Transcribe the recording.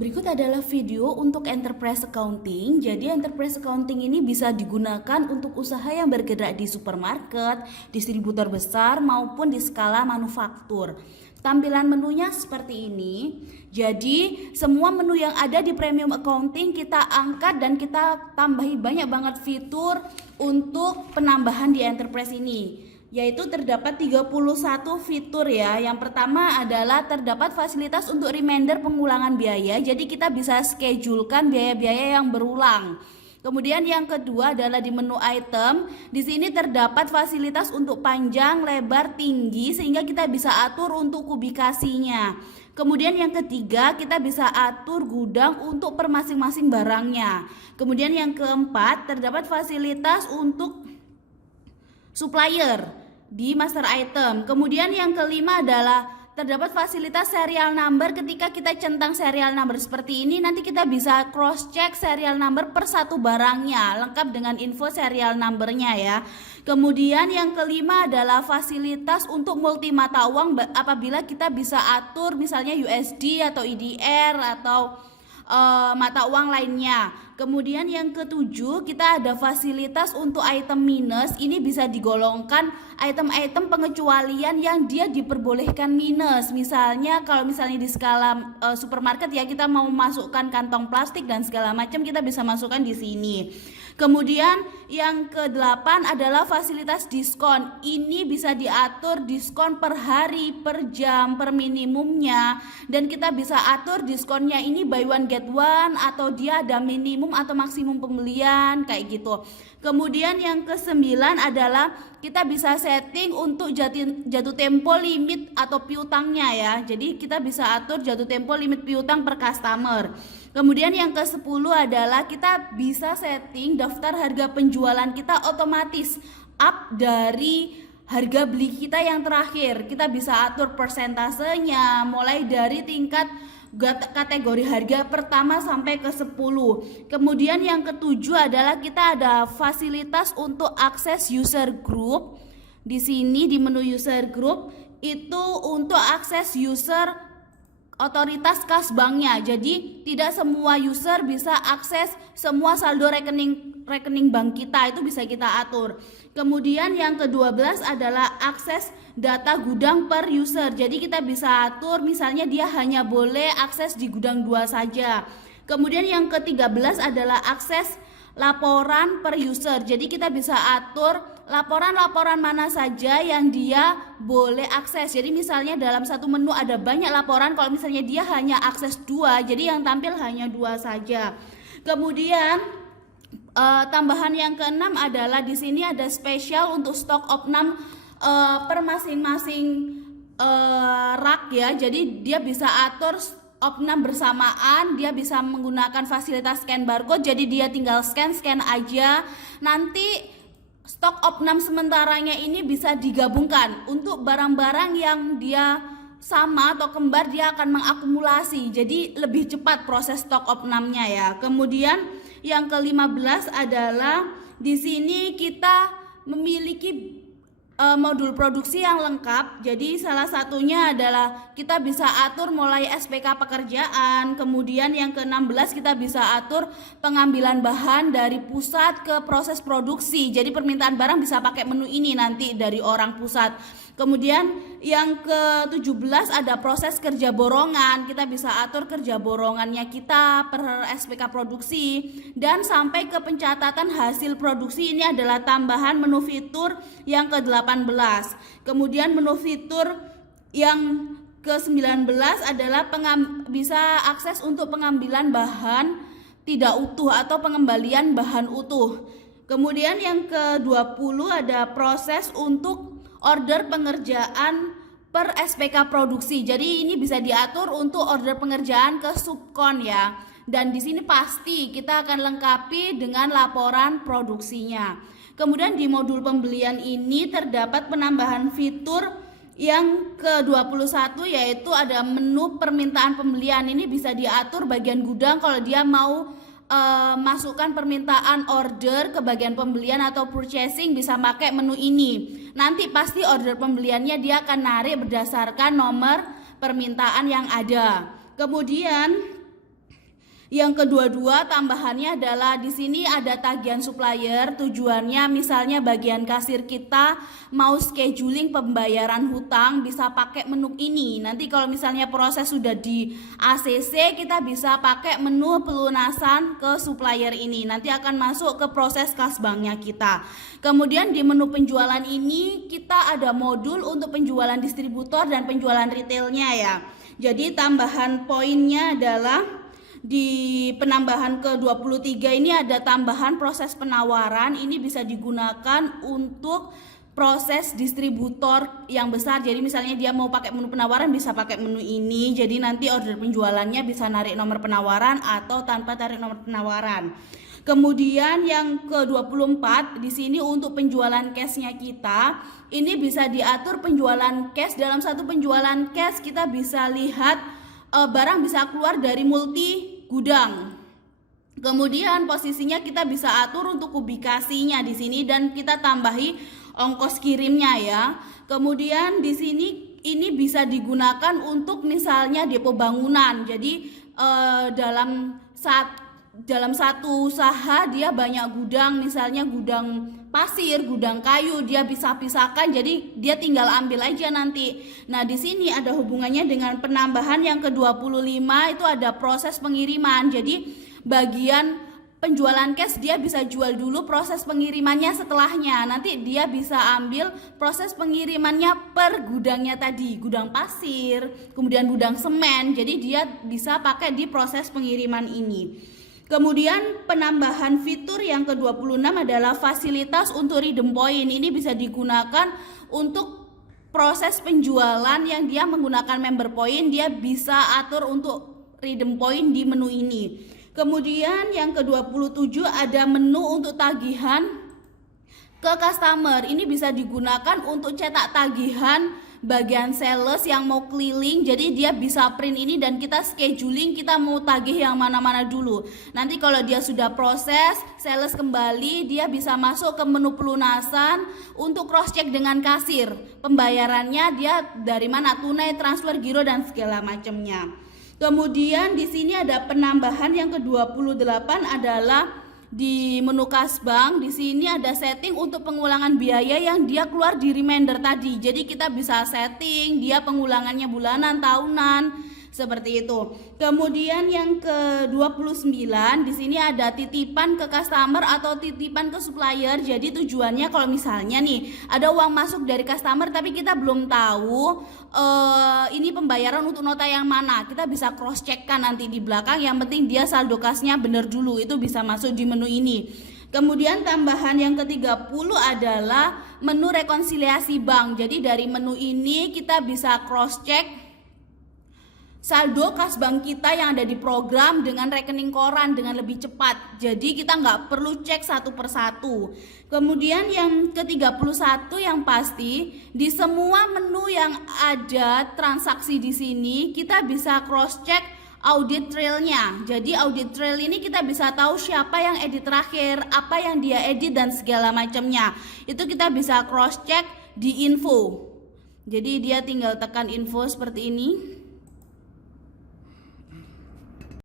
Berikut adalah video untuk enterprise accounting. Jadi enterprise accounting ini bisa digunakan untuk usaha yang bergerak di supermarket, distributor besar maupun di skala manufaktur. Tampilan menunya seperti ini. Jadi semua menu yang ada di premium accounting kita angkat dan kita tambahi banyak banget fitur untuk penambahan di enterprise ini. Yaitu terdapat 31 fitur ya. Yang pertama adalah terdapat fasilitas untuk reminder pengulangan biaya. Jadi kita bisa schedulekan biaya-biaya yang berulang. Kemudian yang kedua adalah di menu item. Di sini terdapat fasilitas untuk panjang, lebar, tinggi sehingga kita bisa atur untuk kubikasinya. Kemudian yang ketiga, kita bisa atur gudang untuk per masing-masing barangnya. Kemudian yang keempat, terdapat fasilitas untuk supplier di master item. Kemudian yang kelima adalah terdapat fasilitas serial number. Ketika kita centang serial number seperti ini, nanti kita bisa cross check serial number per satu barangnya, lengkap dengan info serial numbernya ya. Kemudian yang kelima adalah fasilitas untuk multi mata uang apabila kita bisa atur misalnya USD atau IDR atau mata uang lainnya. Kemudian yang ketujuh, kita ada fasilitas untuk item minus. Ini bisa digolongkan item-item pengecualian yang dia diperbolehkan minus. Misalnya kalau misalnya di skala supermarket ya, kita mau masukkan kantong plastik dan segala macam, kita bisa masukkan di sini. Kemudian yang ke-8 adalah fasilitas diskon. Ini bisa diatur diskon per hari, per jam, per minimumnya. Dan kita bisa atur diskonnya ini buy one get one atau dia ada minimum atau maksimum pembelian kayak gitu. Kemudian yang ke-9 adalah kita bisa setting untuk jatuh tempo limit atau piutangnya ya. Jadi kita bisa atur jatuh tempo limit piutang per customer. Kemudian yang ke-10 adalah kita bisa setting daftar harga penjualan kita otomatis up dari harga beli kita yang terakhir. Kita bisa atur persentasenya mulai dari tingkat kategori harga pertama sampai ke 10. Kemudian yang ke-7 adalah kita ada fasilitas untuk akses user group. Di sini di menu user group itu untuk akses user otoritas kas banknya. Jadi tidak semua user bisa akses semua saldo rekening bank kita, itu bisa kita atur. Kemudian yang ke-12 adalah akses data gudang per user. Jadi kita bisa atur misalnya dia hanya boleh akses di gudang 2 saja. Kemudian yang ke-13 adalah akses laporan per user. Jadi kita bisa atur laporan-laporan mana saja yang dia boleh akses. Jadi misalnya dalam satu menu ada banyak laporan, kalau misalnya dia hanya akses 2, jadi yang tampil hanya 2 saja. Kemudian tambahan yang ke-6 adalah di sini ada spesial untuk stok opnam per masing-masing rak ya. Jadi dia bisa atur opnam bersamaan, dia bisa menggunakan fasilitas scan barcode. Jadi dia tinggal scan aja. Nanti stok opnam sementaranya ini bisa digabungkan untuk barang-barang yang dia sama atau kembar, dia akan mengakumulasi. Jadi lebih cepat proses stok opnamnya ya. Kemudian yang ke-15 adalah di sini kita memiliki modul produksi yang lengkap. Jadi salah satunya adalah kita bisa atur mulai SPK pekerjaan. Kemudian yang ke-16 kita bisa atur pengambilan bahan dari pusat ke proses produksi. Jadi permintaan barang bisa pakai menu ini nanti dari orang pusat. Kemudian yang ke-17 ada proses kerja borongan. Kita bisa atur kerja borongannya kita per SPK produksi. Dan sampai ke pencatatan hasil produksi, ini adalah tambahan menu fitur yang ke-18. Kemudian menu fitur yang ke-19 adalah bisa akses untuk pengambilan bahan tidak utuh atau pengembalian bahan utuh. Kemudian yang ke-20 ada proses untuk order pengerjaan per SPK produksi. Jadi ini bisa diatur untuk order pengerjaan ke subkon ya. Dan di sini pasti kita akan lengkapi dengan laporan produksinya. Kemudian di modul pembelian ini terdapat penambahan fitur yang ke-21 yaitu ada menu permintaan pembelian. Ini bisa diatur bagian gudang kalau dia mau masukkan permintaan order ke bagian pembelian atau purchasing, bisa pakai menu ini. Nanti pasti order pembeliannya dia akan narik berdasarkan nomor permintaan yang ada. Kemudian Yang kedua-dua tambahannya adalah di sini ada tagihan supplier. Tujuannya misalnya bagian kasir kita mau scheduling pembayaran hutang bisa pakai menu ini. Nanti kalau misalnya proses sudah di ACC kita bisa pakai menu pelunasan ke supplier ini. Nanti akan masuk ke proses kas banknya kita. Kemudian di menu penjualan ini kita ada modul untuk penjualan distributor dan penjualan retailnya ya. Jadi tambahan poinnya adalah di penambahan ke-23 ini ada tambahan proses penawaran. Ini bisa digunakan untuk proses distributor yang besar. Jadi misalnya dia mau pakai menu penawaran bisa pakai menu ini. Jadi nanti order penjualannya bisa narik nomor penawaran atau tanpa tarik nomor penawaran. Kemudian yang ke-24 di sini untuk penjualan cashnya kita. Ini bisa diatur penjualan cash. Dalam satu penjualan cash kita bisa lihat barang bisa keluar dari multi gudang. Kemudian posisinya kita bisa atur untuk ubikasinya di sini dan kita tambahi ongkos kirimnya ya. Kemudian di sini ini bisa digunakan untuk misalnya depo bangunan. Jadi dalam satu usaha dia banyak gudang, misalnya gudang pasir, gudang kayu, dia bisa pisahkan jadi dia tinggal ambil aja nanti. Nah, di sini ada hubungannya dengan penambahan yang ke-25 itu ada proses pengiriman. Jadi bagian penjualan cash dia bisa jual dulu, proses pengirimannya setelahnya. Nanti dia bisa ambil proses pengirimannya per gudangnya tadi, gudang pasir, kemudian gudang semen. Jadi dia bisa pakai di proses pengiriman ini. Kemudian penambahan fitur yang ke-26 adalah fasilitas untuk redeem point. Ini bisa digunakan untuk proses penjualan yang dia menggunakan member point, dia bisa atur untuk redeem point di menu ini. Kemudian yang ke-27 ada menu untuk tagihan ke customer. Ini bisa digunakan untuk cetak tagihan bagian sales yang mau keliling. Jadi dia bisa print ini dan kita scheduling kita mau tagih yang mana-mana dulu. Nanti kalau dia sudah proses, sales kembali, dia bisa masuk ke menu pelunasan untuk cross check dengan kasir. Pembayarannya dia dari mana, tunai, transfer, giro dan segala macamnya. Kemudian di sini ada penambahan yang ke-28 adalah di menu kasbank. Di sini ada setting untuk pengulangan biaya yang dia keluar di reminder tadi. Jadi kita bisa setting dia pengulangannya bulanan, tahunan, seperti itu. Kemudian yang ke-29 di sini ada titipan ke customer atau titipan ke supplier. Jadi tujuannya kalau misalnya nih ada uang masuk dari customer tapi kita belum tahu ini pembayaran untuk nota yang mana, kita bisa cross check kan nanti di belakang. Yang penting dia saldo kasnya bener dulu, itu bisa masuk di menu ini. Kemudian tambahan yang ke-30 adalah menu rekonsiliasi bank. Jadi dari menu ini kita bisa cross check saldo kas bank kita yang ada di program dengan rekening koran dengan lebih cepat. Jadi kita nggak perlu cek satu persatu. Kemudian yang ke-31 yang pasti di semua menu yang ada transaksi di sini kita bisa cross check audit trailnya. Jadi audit trail ini kita bisa tahu siapa yang edit terakhir, apa yang dia edit dan segala macamnya. Itu kita bisa cross check di info. Jadi dia tinggal tekan info seperti ini.